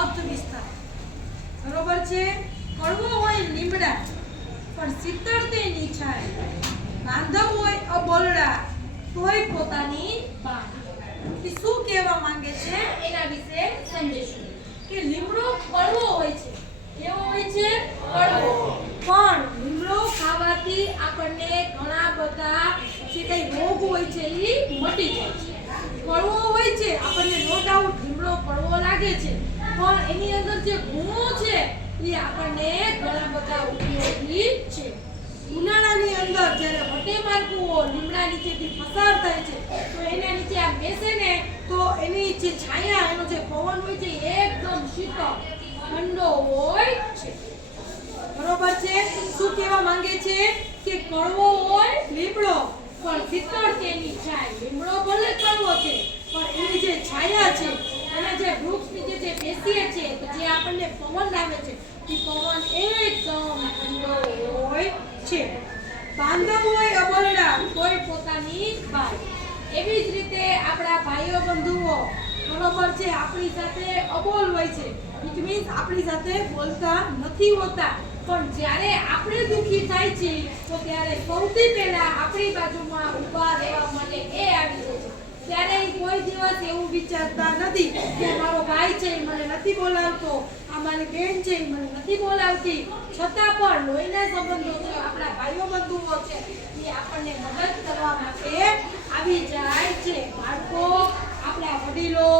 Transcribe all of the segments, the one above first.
અર્થ વિસ્તાર. બરોબર છે. કડવો હોય લીમડા પણ શીતળ તેની છાય, બાંધવ હોય અબોલડા તોય પોતાની બાઈ. કે શું કહેવા માંગે છે એના વિશે સમજીશું. કે લીમડો કડવો હોય છે. કેવો હોય છે? કડવો. પણ લીમડો ખાવાથી આપણને ઘણા બધા જે કઈ રોગ હોય છે એ મટી જાય છે. કડવો હોય છે, આપણને નો ડાઉટ લીમડો કડવો લાગે છે, પણ એની અંદર જે ગુણો છે એ આપણને ઘણા બધા ઉપયોગી છે. ઉનાળાની અંદર જ્યારે વટે માર્ગુઓ લીમડા નીચેથી પસાર થાય છે તો એના નીચે આ બેસે ને તો એની જે છાયા, એનો જે પવન હોય છે એકદમ શીતળ ઠંડો હોય છે. બરોબર છે. શું કહેવા માંગે છે? કે કડવો હોય લીમડો પણ શીતળ તેની છાય. લીમડો ભલે કડવો છે પણ એની જે છાયા છે અને જે વૃક્ષ નીચે જે બેસીએ છે તો જે આપણને પવન આવે છે એ પવન એકદમ ઠંડો હોય છે. બાંધવ હોય અબોલડા કોઈ પોતાની બાઈ. એવી જ રીતે આપણા ભાઈઓ બંધુઓ બરોબર છે આપણી સાથે અબોલ હોય છે. ઇટ મીન્સ આપણી સાથે બોલતા નથી હોતા, પણ જ્યારે આપણે દુખી થાય છે તો ત્યારે સૌથી પહેલા આપણી બાજુમાં ઊભા રહેવા માટે એ આવી જાય છે. ત્યારે કોઈ દિવસ એવું વિચારતા નથી કે મારો ભાઈ છે મને નથી બોલાવતો, આ મારી બેન છે મને નથી બોલાવતી, છતાં પણ લોહીના સંબંધો છે, આપણા ભાઈઓ બંધુઓ છે એ આપણને મદદ કરવા માટે આવી જાય છે. બાળકો, આપણા વડીલો,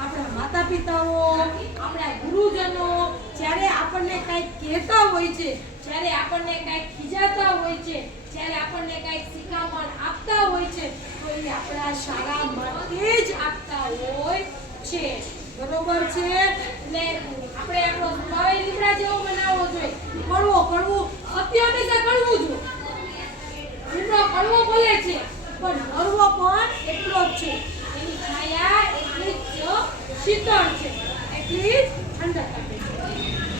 આપણા માતા પિતાઓ, આપણા ગુરુજનો જ્યારે આપણને કંઈક કહેતા હોય છે, જ્યારે આપણને કંઈક ખીજાતા હોય છે, જ્યારે આપણને કંઈક શિખામણ આપતા હોય છે તો એ આપણા સારા માટે જ આપતા હોય છે. બરોબર છે. એટલે આપણે આપણો સ્વભાવ લીમડા જેવો બનાવવો જોઈએ. કડવો કડવું સત્ય હંમેશા કડવું જ હોય. લીમડો કડવો બોલે છે પણ નરવો પણ એટલો જ છે. એની છાયા એટલી જ શીતળ છે, એટલી જ